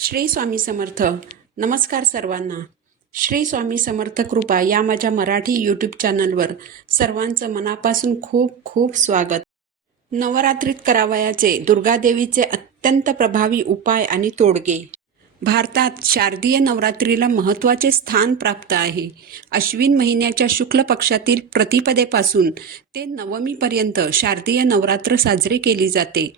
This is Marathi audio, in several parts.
श्री स्वामी समर्थ. नमस्कार सर्वांना. श्री स्वामी समर्थ कृपा या माझ्या मराठी यूट्यूब चॅनलवर सर्वांचं मनापासून खूप खूप स्वागत. नवरात्रीत करावयाचे दुर्गादेवीचे अत्यंत प्रभावी उपाय आणि तोडगे. भारतात शारदीय नवरात्रीला महत्त्वाचे स्थान प्राप्त आहे. अश्विन महिन्याच्या शुक्ल पक्षातील प्रतिपदेपासून ते नवमीपर्यंत शारदीय नवरात्र साजरे केली जाते.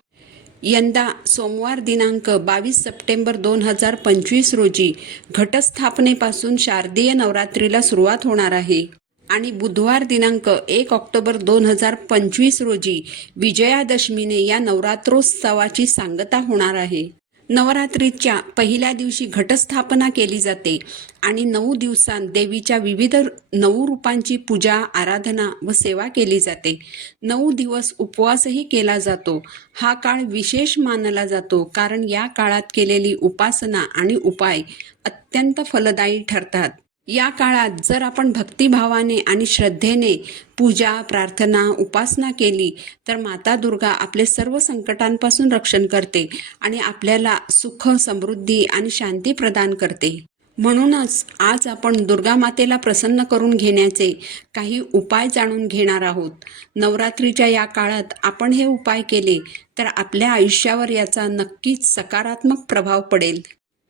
यंदा सोमवार दिनांक बावीस सप्टेंबर दोन हजार पंचवीस रोजी घटस्थापनेपासून शारदीय नवरात्रीला सुरुवात होणार आहे. आणि बुधवार दिनांक एक ऑक्टोबर दोन हजार पंचवीस रोजी विजयादशमीने या नवरात्रोत्सवाची सांगता होणार आहे. नवरात्रीच्या पहिल्या दिवशी घटस्थापना केली जाते आणि नऊ दिवसांत देवीच्या विविध नऊ रूपांची पूजा आराधना व सेवा केली जाते. नऊ दिवस उपवासही केला जातो. हा काळ विशेष मानला जातो कारण या काळात केलेली उपासना आणि उपाय अत्यंत फलदायी ठरतात. या काळात जर आपण भक्तिभावाने आणि श्रद्धेने पूजा प्रार्थना उपासना केली तर माता दुर्गा आपले सर्व संकटांपासून रक्षण करते आणि आपल्याला सुख समृद्धी आणि शांती प्रदान करते. म्हणूनच आज आपण दुर्गा मातेला प्रसन्न करून घेण्याचे काही उपाय जाणून घेणार आहोत. नवरात्रीच्या या काळात आपण हे उपाय केले तर आपल्या आयुष्यावर याचा नक्कीच सकारात्मक प्रभाव पडेल.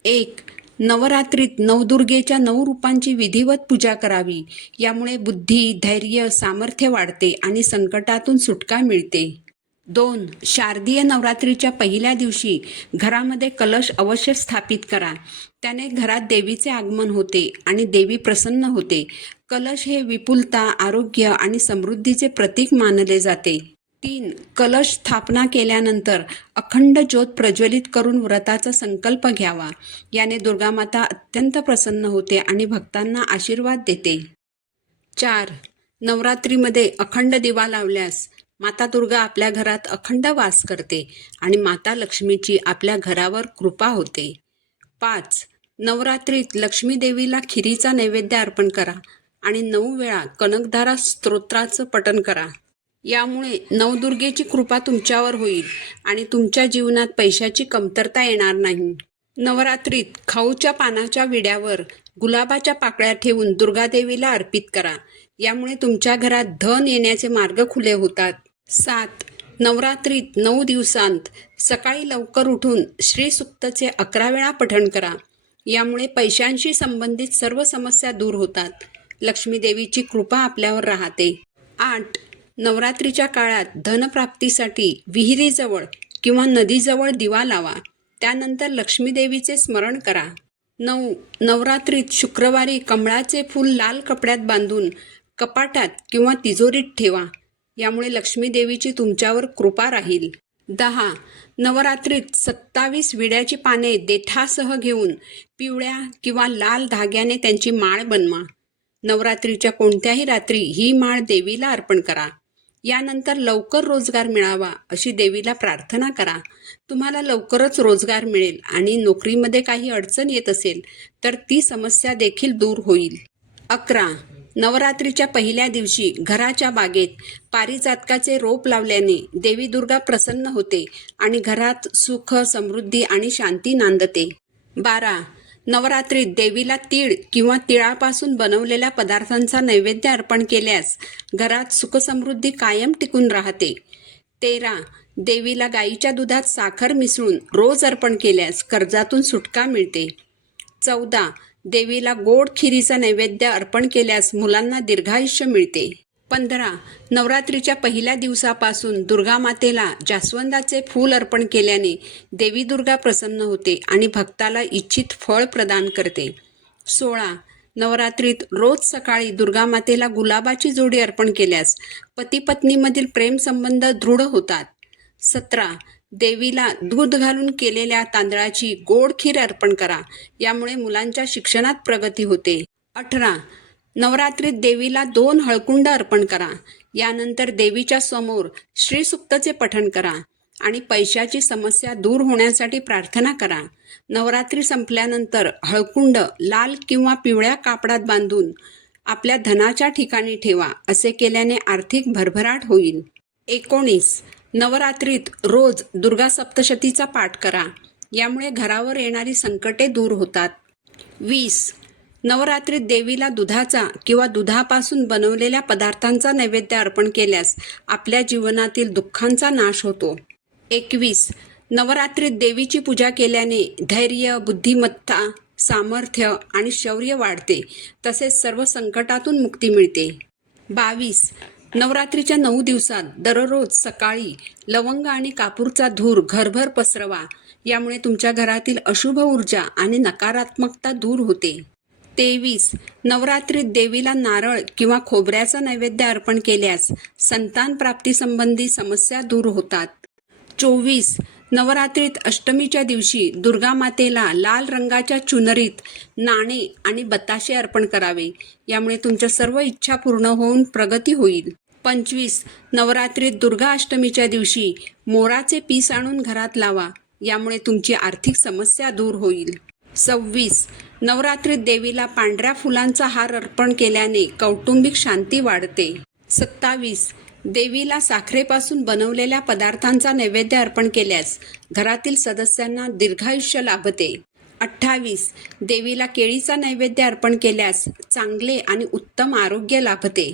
एक नवरात्रीत नवदुर्गेच्या नऊ रूपांची विधिवत पूजा करावी. यामुळे बुद्धी धैर्य सामर्थ्य वाढते आणि संकटातून सुटका मिळते. दोन शारदीय नवरात्रीच्या पहिल्या दिवशी घरामध्ये कलश अवश्य स्थापित करा. त्याने घरात देवीचे आगमन होते आणि देवी प्रसन्न होते. कलश हे विपुलता आरोग्य आणि समृद्धीचे प्रतीक मानले जाते. तीन कलश स्थापना केल्यानंतर अखंड ज्योत प्रज्वलित करून व्रताचा संकल्प घ्यावा. याने दुर्गामाता अत्यंत प्रसन्न होते आणि भक्तांना आशीर्वाद देते. चार. नवरात्रीमध्ये अखंड दिवा लावल्यास माता दुर्गा आपल्या घरात अखंड वास करते आणि माता लक्ष्मीची आपल्या घरावर कृपा होते. पाच. नवरात्रीत लक्ष्मी देवीला खिरीचा नैवेद्य अर्पण करा आणि नऊ वेळा कनकधारा स्तोत्राचं पठण करा. यामुळे नवदुर्गेची कृपा तुमच्यावर होईल आणि तुमच्या जीवनात पैशाची कमतरता येणार नाही. नवरात्रीत खाऊच्या पानाच्या विड्यावर गुलाबाच्या पाकळ्या ठेवून दुर्गादेवीला अर्पित करा. यामुळे तुमच्या घरात धन येण्याचे मार्ग खुले होतात. सात. नवरात्रीत नऊ दिवसांत सकाळी लवकर उठून श्रीसुक्तचे अकरा वेळा पठण करा. यामुळे पैशांशी संबंधित सर्व समस्या दूर होतात. लक्ष्मीदेवीची कृपा आपल्यावर राहते. आठ. नवरात्रीच्या काळात धनप्राप्तीसाठी विहिरीजवळ किंवा नदीजवळ दिवा लावा. त्यानंतर लक्ष्मीदेवीचे स्मरण करा. नऊ नवरात्रीत शुक्रवारी कमळाचे फूल लाल कपड्यात बांधून कपाटात किंवा तिजोरीत ठेवा. यामुळे लक्ष्मी देवीची तुमच्यावर कृपा राहील. दहा नवरात्रीत सत्तावीस विड्याची पाने देठासह घेऊन पिवळ्या किंवा लाल धाग्याने त्यांची माळ बनवा. नवरात्रीच्या कोणत्याही रात्री ही माळ देवीला अर्पण करा. यानंतर लवकर रोजगार मिळावा अशी देवीला प्रार्थना करा. तुम्हाला लवकरच रोजगार मिळेल आणि नोकरीमध्ये काही अडचण येत असेल तर ती समस्या देखील दूर होईल. अकरा. नवरात्रीच्या पहिल्या दिवशी घराच्या बागेत पारिजातकाचे रोप लावल्याने देवी दुर्गा प्रसन्न होते आणि घरात सुख समृद्धी आणि शांती नांदते. बारा. नवरात्रीत देवीला तीळ किंवा तिळापासून बनवलेल्या पदार्थांचा नैवेद्य अर्पण केल्यास घरात सुखसमृद्धी कायम टिकून राहते. तेरा. देवीला गाईच्या दुधात साखर मिसळून रोज अर्पण केल्यास कर्जातून सुटका मिळते. चौदा. देवीला गोड खिरीचा नैवेद्य अर्पण केल्यास मुलांना दीर्घायुष्य मिळते. पंधरा. नवरात्रीच्या पहिल्या दिवसापासून दुर्गा मातेला जास्वंदाचे फूल अर्पण केल्याने देवी दुर्गा प्रसन्न होते आणि भक्ताला इच्छित फळ प्रदान करते. सोळा. नवरात्रीत रोज सकाळी दुर्गा मातेला गुलाबाची जोडी अर्पण केल्यास पती पत्नीमधील प्रेमसंबंध दृढ होतात. सतरा. देवीला दूध घालून केलेल्या तांदळाची गोड खीर अर्पण करा यामुळे मुलांच्या शिक्षणात प्रगती होते. अठरा. नवरात्रीत देवीला दोन हळकुंड अर्पण करा. यानंतर देवीच्या समोर श्रीसुक्तचे पठण करा आणि पैशाची समस्या दूर होण्यासाठी प्रार्थना करा. नवरात्री संपल्यानंतर हळकुंड लाल किंवा पिवळ्या कापडात बांधून आपल्या धनाच्या ठिकाणी ठेवा असे केल्याने आर्थिक भरभराट होईल. एकोणीस. नवरात्रीत रोज दुर्गा सप्तशतीचा पाठ करा. यामुळे घरावर येणारी संकटे दूर होतात. वीस. नवरात्रीत देवीला दुधाचा किंवा दुधापासून बनवलेल्या पदार्थांचा नैवेद्य अर्पण केल्यास आपल्या जीवनातील दुःखांचा नाश होतो. एकवीस. नवरात्रीत देवीची पूजा केल्याने धैर्य बुद्धिमत्ता सामर्थ्य आणि शौर्य वाढते तसेच सर्व संकटातून मुक्ती मिळते. बावीस. नवरात्रीच्या नऊ दिवसात दररोज सकाळी लवंग आणि कापूरचा धूर घरभर पसरवा यामुळे तुमच्या घरातील अशुभ ऊर्जा आणि नकारात्मकता दूर होते. तेवीस. नवरात्रीत देवीला नारळ किंवा खोबऱ्याचा नैवेद्य अर्पण केल्यास संतान प्राप्तीसंबंधी समस्या दूर होतात. चोवीस. नवरात्रीत अष्टमीच्या दिवशी दुर्गा मातेला लाल रंगाच्या चुनरीत नाणे आणि बताशे अर्पण करावे. यामुळे तुमच्या सर्व इच्छा पूर्ण होऊन प्रगती होईल. पंचवीस. नवरात्रीत दुर्गा अष्टमीच्या दिवशी मोराचे पीस आणून घरात लावा. यामुळे तुमची आर्थिक समस्या दूर होईल. सव्वीस. नवरात्रीत देवीला पांढऱ्या फुलांचा हार अर्पण केल्याने कौटुंबिक शांती वाढते. सत्तावीस. देवीला साखरेपासून बनवलेल्या पदार्थांचा नैवेद्य अर्पण केल्यास घरातील सदस्यांना दीर्घायुष्य लाभते. अठ्ठावीस. देवीला केळीचा नैवेद्य अर्पण केल्यास चांगले आणि उत्तम आरोग्य लाभते.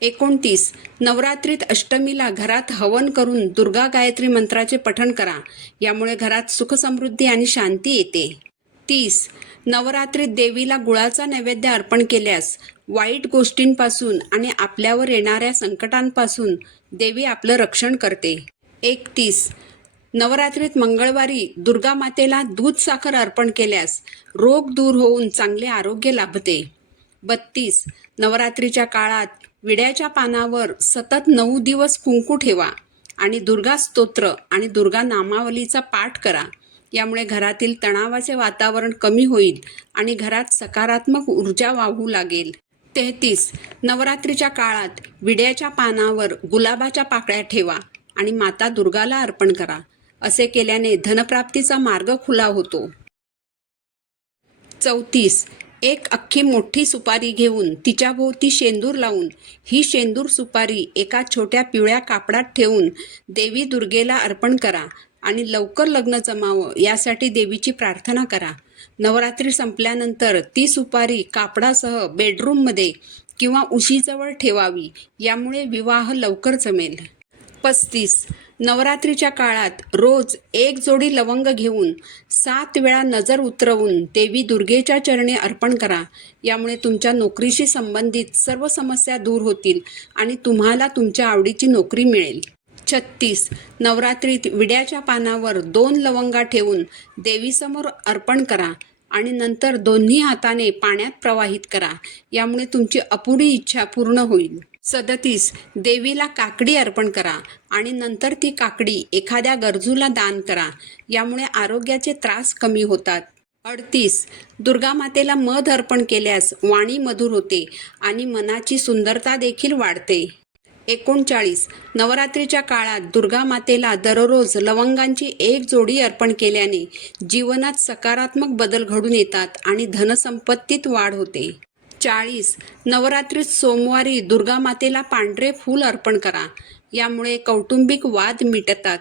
एकोणतीस. नवरात्रीत अष्टमीला घरात हवन करून दुर्गा गायत्री मंत्राचे पठण करा. यामुळे घरात सुखसमृद्धी आणि शांती येते. तीस. नवरात्रीत देवीला गुळाचा नैवेद्य अर्पण केल्यास वाईट गोष्टींपासून आणि आपल्यावर येणाऱ्या संकटांपासून देवी आपलं रक्षण करते. एकतीस. नवरात्रीत मंगळवारी दुर्गा मातेला दूध साखर अर्पण केल्यास रोग दूर होऊन चांगले आरोग्य लाभते. बत्तीस. नवरात्रीच्या काळात विड्याच्या पानावर सतत नऊ दिवस कुंकू ठेवा आणि दुर्गा स्तोत्र आणि दुर्गा नामावलीचा पाठ करा. यामुळे घरातील तणावाचे वातावरण कमी होईल आणि घरात सकारात्मक ऊर्जा वाहू लागेल. तेहतीस. नवरात्रीच्या काळात विड्याच्या पानावर गुलाबाच्या पाकळ्या ठेवा आणि माता दुर्गाला अर्पण करा. असे केल्याने धनप्राप्तीचा मार्ग खुला होतो. चौतीस. एक अख्खी मोठी सुपारी घेऊन तिच्याभोवती शेंदूर लावून ही शेंदूर सुपारी एका छोट्या पिवळ्या कापडात ठेवून देवी दुर्गेला अर्पण करा. आणि लवकर लग्न जमावं यासाठी देवीची प्रार्थना करा. नवरात्री संपल्यानंतर ती सुपारी कापडासह बेडरूममध्ये किंवा उशीजवळ ठेवावी यामुळे विवाह लवकर जमेल. पस्तीस. नवरात्रीच्या काळात रोज एक जोडी लवंग घेऊन सात वेळा नजर उतरवून देवी दुर्गेच्या चरणी अर्पण करा. यामुळे तुमच्या नोकरीशी संबंधित सर्व समस्या दूर होतील आणि तुम्हाला तुमच्या आवडीची नोकरी मिळेल. छत्तीस. नवरात्रीत विड्याच्या पानावर दोन लवंगा ठेवून देवीसमोर अर्पण करा आणि नंतर दोन्ही हाताने पाण्यात प्रवाहित करा. यामुळे तुमची अपुरी इच्छा पूर्ण होईल. सदतीस. देवीला काकडी अर्पण करा आणि नंतर ती काकडी एखाद्या गरजूला दान करा. यामुळे आरोग्याचे त्रास कमी होतात. अडतीस. दुर्गा मातेला मध अर्पण केल्यास वाणी मधुर होते आणि मनाची सुंदरता देखील वाढते. एकोणचाळीस. नवरात्रीच्या काळात दुर्गा मातेला दररोज लवंगांची एक जोडी अर्पण केल्याने जीवनात सकारात्मक बदल घडून येतात आणि धनसंपत्तीत वाढ होते. चाळीस. नवरात्रीत सोमवारी दुर्गा मातेला पांढरे फूल अर्पण करा. यामुळे कौटुंबिक वाद मिटतात.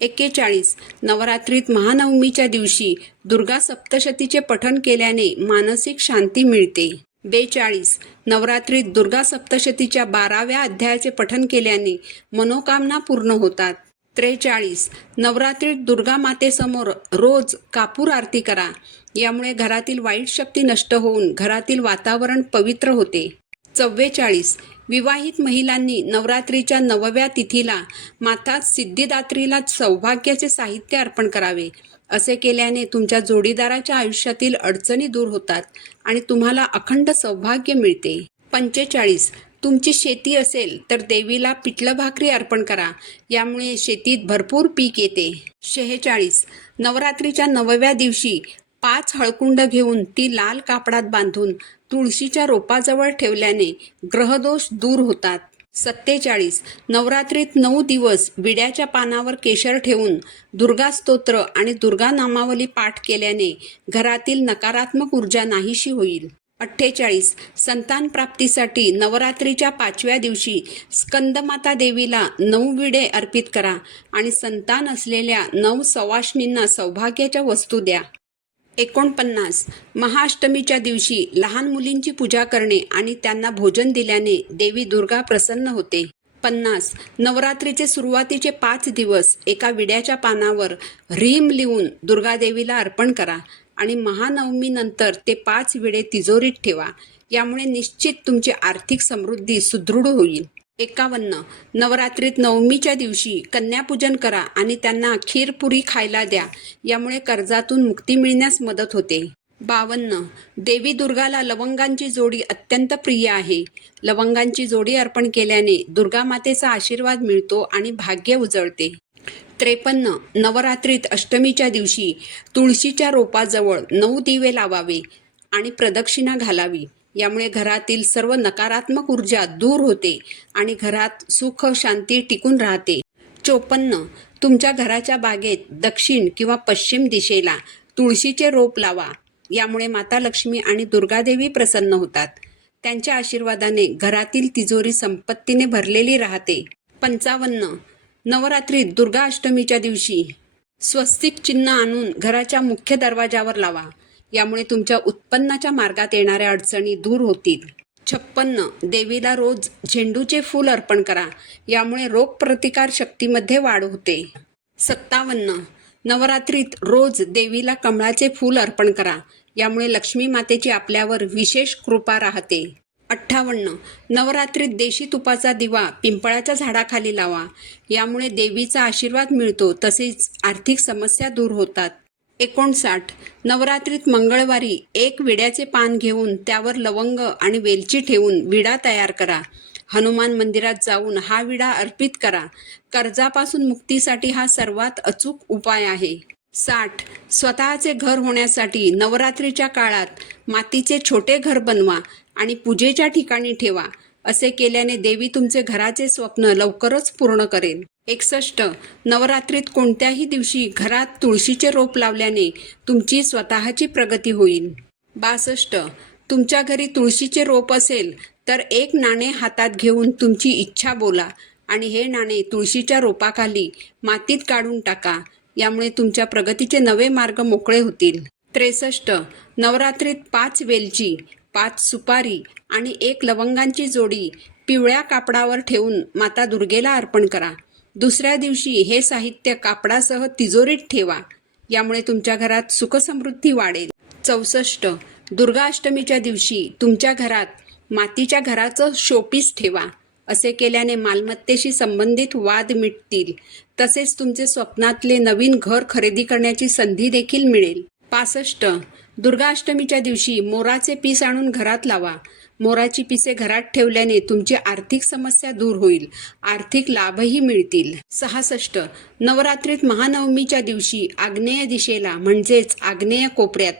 एक्केचाळीस. नवरात्रीत महानवमीच्या दिवशी दुर्गा सप्तशतीचे पठण केल्याने मानसिक शांती मिळते. बेचाळीस. नवरात्रीत दुर्गा सप्तशतीच्या बाराव्या अध्यायाचे पठन केल्याने मनोकामना पूर्ण होतात. त्रेचाळीस. नवरात्रीत दुर्गा मातेसमोर रोज कापूर आरती करा. यामुळे घरातील वाईट शक्ती नष्ट होऊन घरातील वातावरण पवित्र होते. चव्वेचाळीस. विवाहित महिलांनी नवरात्रीच्या नवव्या तिथीला माता सिद्धिदात्रीला सौभाग्याचे साहित्य अर्पण करावे. असे केल्याने तुमच्या जोडीदाराच्या आयुष्यातील अडचणी दूर होतात आणि तुम्हाला अखंड सौभाग्य मिळते. पंचेचाळीस. तुमची शेती असेल तर देवीला पिठलं भाकरी अर्पण करा. यामुळे शेतीत भरपूर पीक येते. शेहेचाळीस. नवरात्रीच्या नवव्या दिवशी पाच हळकुंड घेऊन ती लाल कापडात बांधून तुळशीच्या रोपाजवळ ठेवल्याने ग्रहदोष दूर होतात. सत्तेचाळीस. नवरात्रीत नऊ दिवस विड्याच्या पानावर केशर ठेवून दुर्गा स्तोत्र आणि दुर्गा नामावली पाठ केल्याने घरातील नकारात्मक ऊर्जा नाहीशी होईल. अठ्ठेचाळीस. संतान प्राप्तीसाठी नवरात्रीच्या पाचव्या दिवशी स्कंदमाता देवीला नऊ विडे अर्पित करा आणि संतान असलेल्या नऊ सवाष्णींना सौभाग्याच्या वस्तू द्या. एकोणपन्नास. महाअष्टमीच्या दिवशी लहान मुलींची पूजा करणे आणि त्यांना भोजन दिल्याने देवी दुर्गा प्रसन्न होते. पन्नास. नवरात्रीचे सुरुवातीचे पाच दिवस एका विड्याच्या पानावर ह्रीम लिहून दुर्गादेवीला अर्पण करा आणि महानवमीनंतर ते पाच विडे तिजोरीत ठेवा. यामुळे निश्चित तुमची आर्थिक समृद्धी सुदृढ होईल. एकावन्न. नवरात्रीत नवमीच्या दिवशी कन्यापूजन करा आणि त्यांना खीरपुरी खायला द्या. यामुळे कर्जातून मुक्ती मिळण्यास मदत होते. बावन्न. देवी दुर्गाला लवंगांची जोडी अत्यंत प्रिय आहे. लवंगांची जोडी अर्पण केल्याने दुर्गा मातेचा आशीर्वाद मिळतो आणि भाग्य उजळते. त्रेपन्न. नवरात्रीत अष्टमीच्या दिवशी तुळशीच्या रोपाजवळ नऊ दिवे लावावे आणि प्रदक्षिणा घालावी. यामुळे घरातील सर्व नकारात्मक ऊर्जा दूर होते आणि घरात सुख शांती टिकून राहते. चोपन्न तुमच्या घराच्या बागेत दक्षिण किंवा पश्चिम दिशेला तुळशीचे रोप लावा. यामुळे माता लक्ष्मी आणि दुर्गादेवी प्रसन्न होतात. त्यांच्या आशीर्वादाने घरातील तिजोरी संपत्तीने भरलेली राहते. पंचावन्न नवरात्रीत दुर्गा अष्टमीच्या दिवशी स्वस्तिक चिन्ह आणून घराच्या मुख्य दरवाजावर लावा. यामुळे तुमच्या उत्पन्नाच्या मार्गात येणाऱ्या अडचणी दूर होतील. छप्पन्न. देवीला रोज झेंडूचे फूल अर्पण करा. यामुळे रोगप्रतिकार शक्तीमध्ये वाढ होते. सत्तावन्न. नवरात्रीत रोज देवीला कमळाचे फूल अर्पण करा. यामुळे लक्ष्मी मातेची आपल्यावर विशेष कृपा राहते. अठ्ठावन्न. नवरात्रीत देशी तुपाचा दिवा पिंपळाच्या झाडाखाली लावा. यामुळे देवीचा आशीर्वाद मिळतो. तसेच आर्थिक समस्या दूर होतात. एकोणसाठ. नवरात्रीत मंगळवारी एक विड्याचे पान घेऊन त्यावर लवंग आणि वेलची ठेवून विडा तयार करा. हनुमान मंदिरात जाऊन हा विडा अर्पित करा. कर्जापासून मुक्तीसाठी हा सर्वात अचूक उपाय आहे. साठ. स्वतःचे घर होण्यासाठी नवरात्रीच्या काळात मातीचे छोटे घर बनवा आणि पूजेच्या ठिकाणी ठेवा. असे केल्याने देवी तुमचे घराचे स्वप्न लवकरच पूर्ण करेल. एकसष्ट. नवरात्रीत कोणत्याही दिवशी घरात तुळशीचे रोप लावल्याने तुमची स्वतःची प्रगती होईल. बासष्ट. तुमच्या घरी तुळशीचे रोप असेल तर एक नाणे हातात घेऊन तुमची इच्छा बोला आणि हे नाणे तुळशीच्या रोपाखाली मातीत काढून टाका. यामुळे तुमच्या प्रगतीचे नवे मार्ग मोकळे होतील. त्रेसष्ट. नवरात्रीत पाच वेलची पाच सुपारी आणि एक लवंगांची जोडी पिवळ्या कापडावर ठेवून माता दुर्गेला अर्पण करा. दुसऱ्या दिवशी हे साहित्य कापडासह तिजोरीत ठेवा. यामुळे तुमच्या घरात सुखसमृद्धी वाढेल. चौसष्ट. दुर्गाष्टमीच्या दिवशी तुमच्या घरात मातीच्या घराचं शोपीस ठेवा. असे केल्याने मालमत्तेशी संबंधित वाद मिटतील. तसेच तुमचे स्वप्नातले नवीन घर खरेदी करण्याची संधी देखील मिळेल. पासष्ट. दुर्गाष्टमीच्या दिवशी मोराचे पीस आणून घरात लावा. मोराची पिसे घरात ठेवल्याने तुमची आर्थिक समस्या दूर होईल. आर्थिक लाभही मिळतील. सहासष्ट. नवरात्रीत महानवमीच्या दिवशी आग्नेय दिशेला म्हणजेच आग्नेय कोपऱ्यात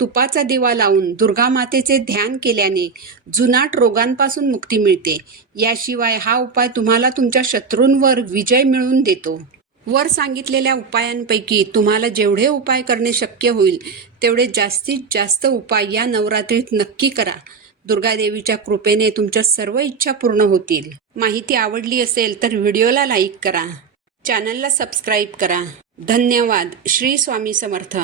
तुपाचा दिवा लावून दुर्गा मातेचे ध्यान केल्याने जुनाट रोगांपासून मुक्ती मिळते. याशिवाय हा उपाय तुम्हाला तुमच्या शत्रूंवर विजय मिळवून देतो. वर सांगितलेल्या उपायांपैकी तुम्हाला जेवढे उपाय करणे शक्य होईल तेवढे जास्तीत जास्त उपाय या नवरात्रीत नक्की करा. दुर्गादेवीच्या कृपेने तुमच्या सर्व इच्छा पूर्ण होतील. माहिती आवडली असेल तर व्हिडिओला लाईक करा. चॅनलला सबस्क्राईब करा. धन्यवाद. श्री स्वामी समर्थ.